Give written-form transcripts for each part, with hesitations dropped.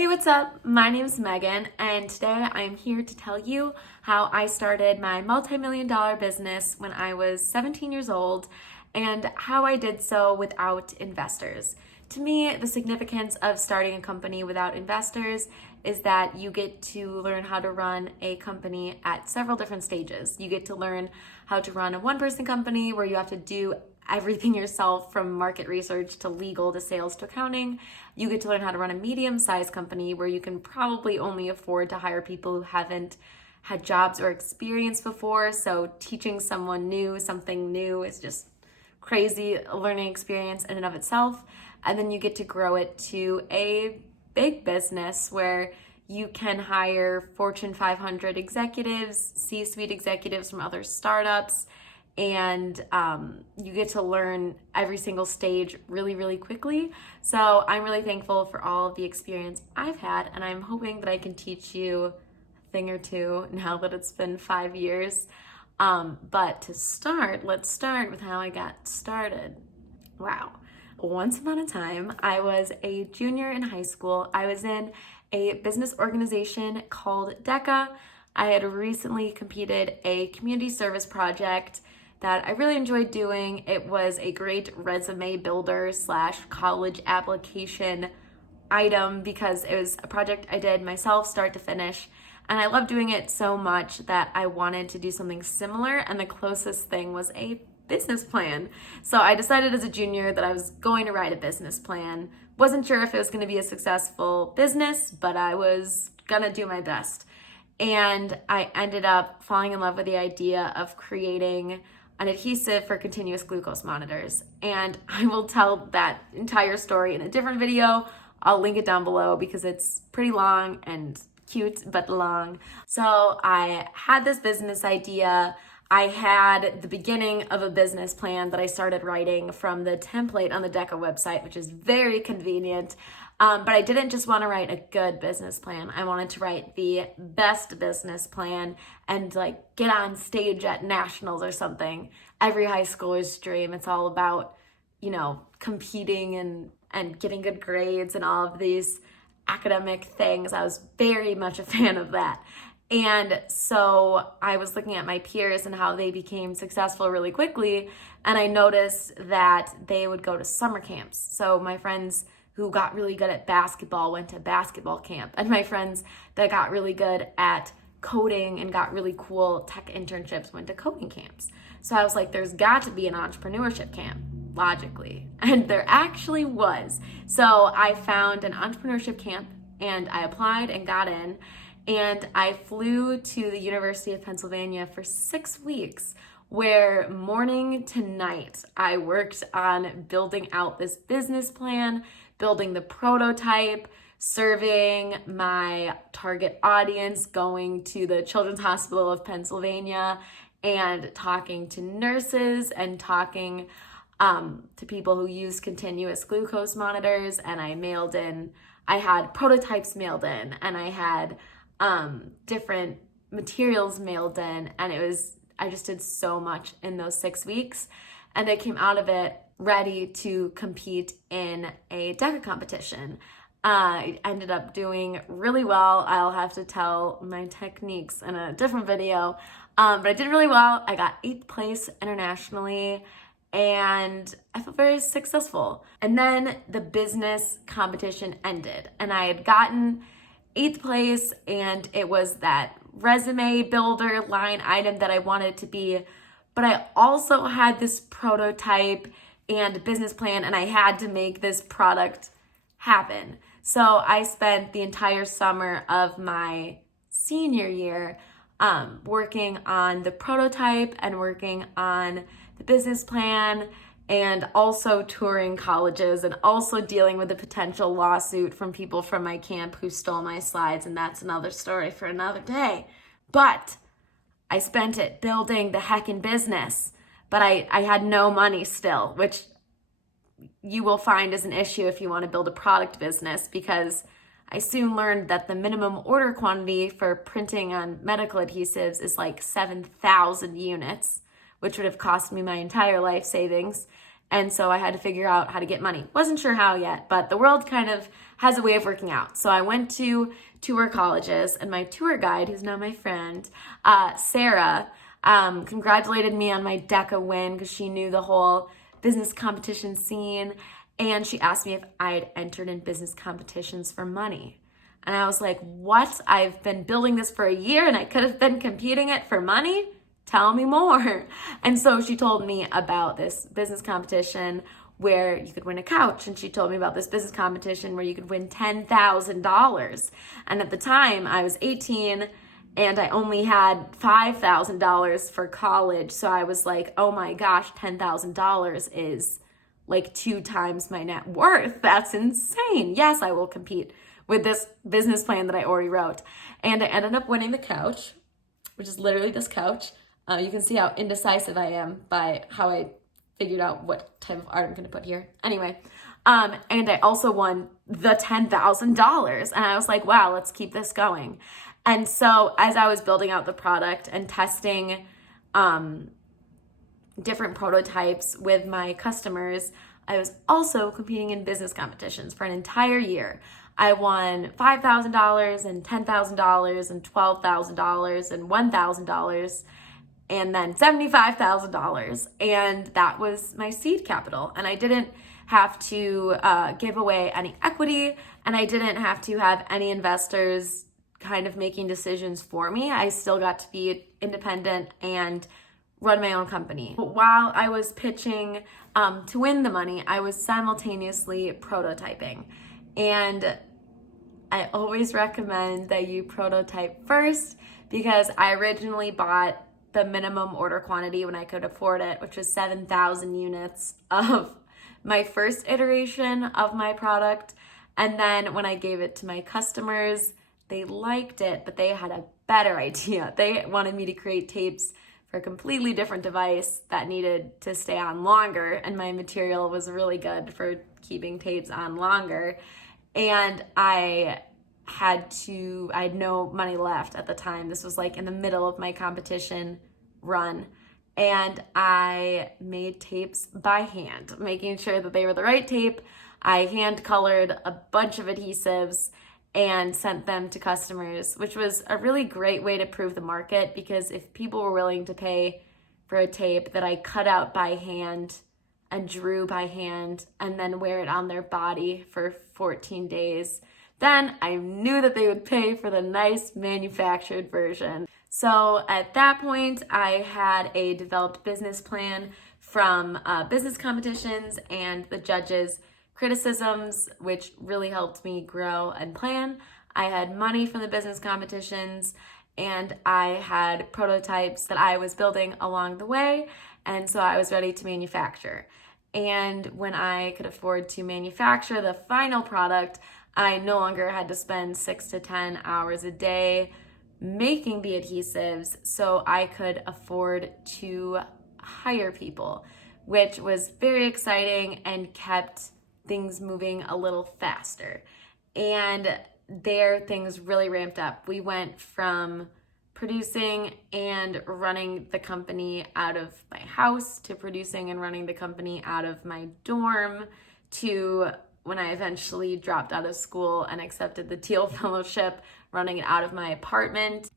Hey, what's up? My name's Megan, and today I am here to tell you how I started my multi-million dollar business when I was 17 years old and how I did so without investors. To me, the significance of starting a company without investors is that you get to learn how to run a company at several different stages. You get to learn how to run a one-person company where you have to do everything yourself, from market research to legal to sales to accounting. You get to learn how to run a medium-sized company where you can probably only afford to hire people who haven't had jobs or experience before. So teaching someone new something new is just crazy learning experience in and of itself. And then you get to grow it to a big business where you can hire Fortune 500 executives, C-suite executives from other startups, and you get to learn every single stage really, really quickly. So I'm really thankful for all of the experience I've had, and I'm hoping that I can teach you a thing or two now that it's been 5 years. But to start, let's start with how I got started. Wow. Once upon a time, I was a junior in high school. I was in a business organization called DECA. I had recently completed a community service project that I really enjoyed doing. It was a great resume builder / college application item because it was a project I did myself start to finish. And I loved doing it so much that I wanted to do something similar, and the closest thing was a business plan. So I decided as a junior that I was going to write a business plan. Wasn't sure if it was going to be a successful business, but I was gonna do my best. And I ended up falling in love with the idea of creating an adhesive for continuous glucose monitors. And I will tell that entire story in a different video. I'll link it down below because it's pretty long and cute, but long. So I had this business idea. I had the beginning of a business plan that I started writing from the template on the DECA website, which is very convenient. But I didn't just want to write a good business plan. I wanted to write the best business plan and get on stage at nationals or something. Every high schooler's dream. It's all about, competing and getting good grades and all of these academic things. I was very much a fan of that. And so I was looking at my peers and how they became successful really quickly. And I noticed that they would go to summer camps. So my friends who got really good at basketball went to basketball camp. And my friends that got really good at coding and got really cool tech internships went to coding camps. So I was like, there's got to be an entrepreneurship camp, logically. And there actually was. So I found an entrepreneurship camp and I applied and got in. And I flew to the University of Pennsylvania for 6 weeks, where morning to night I worked on building out this business plan, building the prototype, serving my target audience, going to the Children's Hospital of Pennsylvania and talking to nurses and talking to people who use continuous glucose monitors. And I had prototypes mailed in, and I had different materials mailed in, and I just did so much in those 6 weeks, and I came out of it ready to compete in a DECA competition. I ended up doing really well. I'll have to tell my techniques in a different video, but I did really well. I got 8th place internationally, and I felt very successful. And then the business competition ended, and I had gotten 8th place, and it was that resume builder line item that I wanted it to be. But I also had this prototype and business plan, and I had to make this product happen. So I spent the entire summer of my senior year working on the prototype and working on the business plan, and also touring colleges, and also dealing with a potential lawsuit from people from my camp who stole my slides, and that's another story for another day. But I spent it building the heckin' business, but I had no money still, which you will find is an issue if you want to build a product business, because I soon learned that the minimum order quantity for printing on medical adhesives is like 7,000 units, which would have cost me my entire life savings. And so I had to figure out how to get money. Wasn't sure how yet, but the world kind of has a way of working out. So I went to tour colleges, and my tour guide, who's now my friend, Sarah, congratulated me on my DECA win because she knew the whole business competition scene. And she asked me if I had entered in business competitions for money. And I was like, what? I've been building this for a year and I could have been competing it for money? Tell me more. And so she told me about this business competition where you could win a couch. And she told me about this business competition where you could win $10,000. And at the time I was 18 and I only had $5,000 for college. So I was like, oh my gosh, $10,000 is like 2 times my net worth. That's insane. Yes, I will compete with this business plan that I already wrote. And I ended up winning the couch, which is literally this couch. You can see how indecisive I am by how I figured out what type of art I'm going to put here. Anyway, and I also won the $10,000. And I was like, wow, let's keep this going. And so as I was building out the product and testing different prototypes with my customers, I was also competing in business competitions for an entire year. I won $5,000 and $10,000 and $12,000 and $1,000 and then $75,000. And that was my seed capital. And I didn't have to give away any equity, and I didn't have to have any investors kind of making decisions for me. I still got to be independent and run my own company. But while I was pitching to win the money, I was simultaneously prototyping. And I always recommend that you prototype first because I originally bought the minimum order quantity when I could afford it, which was 7,000 units of my first iteration of my product. And then when I gave it to my customers, they liked it, but they had a better idea. They wanted me to create tapes for a completely different device that needed to stay on longer, and my material was really good for keeping tapes on longer. And I had no money left at the time. This was like in the middle of my competition run. And I made tapes by hand, making sure that they were the right tape. I hand colored a bunch of adhesives and sent them to customers, which was a really great way to prove the market, because if people were willing to pay for a tape that I cut out by hand and drew by hand and then wear it on their body for 14 days, then I knew that they would pay for the nice manufactured version. So at that point, I had a developed business plan from business competitions and the judges' criticisms, which really helped me grow and plan. I had money from the business competitions, and I had prototypes that I was building along the way, and so I was ready to manufacture. And when I could afford to manufacture the final product, I no longer had to spend 6 to 10 hours a day making the adhesives, so I could afford to hire people, which was very exciting and kept things moving a little faster. And there things really ramped up. We went from producing and running the company out of my house to producing and running the company out of my dorm to when I eventually dropped out of school and accepted the Teal Fellowship, running it out of my apartment.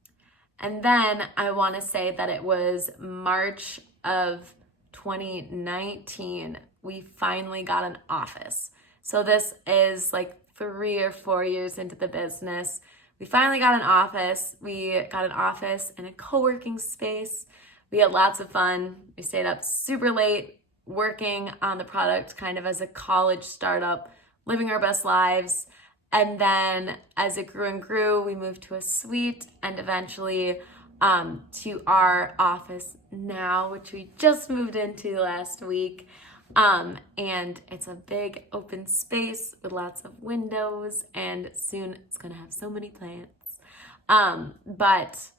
And then I want to say that it was March of 2019, we finally got an office. So this is like 3 or 4 years into the business. We finally got an office. We got an office in a co-working space. We had lots of fun. We stayed up super late working on the product kind of as a college startup, living our best lives. And then as it grew and grew, we moved to a suite and eventually to our office now, which we just moved into last week. And it's a big open space with lots of windows, and soon it's gonna have so many plants. But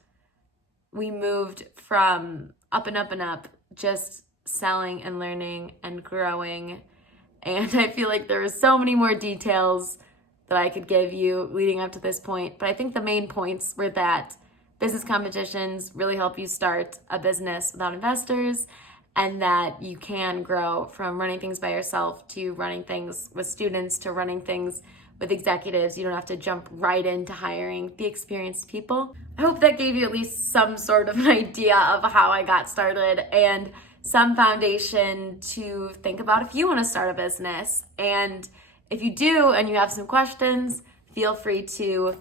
we moved from up and up and up, just selling and learning and growing. And I feel like there were so many more details that I could give you leading up to this point. But I think the main points were that business competitions really help you start a business without investors, and that you can grow from running things by yourself to running things with students to running things with executives. You don't have to jump right into hiring the experienced people. I hope that gave you at least some sort of an idea of how I got started and some foundation to think about if you want to start a business. And if you do and you have some questions, feel free to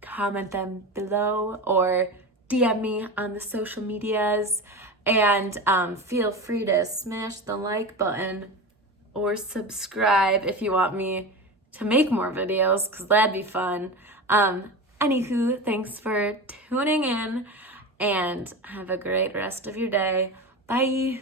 comment them below or DM me on the social medias. And feel free to smash the like button or subscribe if you want me to make more videos, because that'd be fun. Anywho, thanks for tuning in and have a great rest of your day. Bye.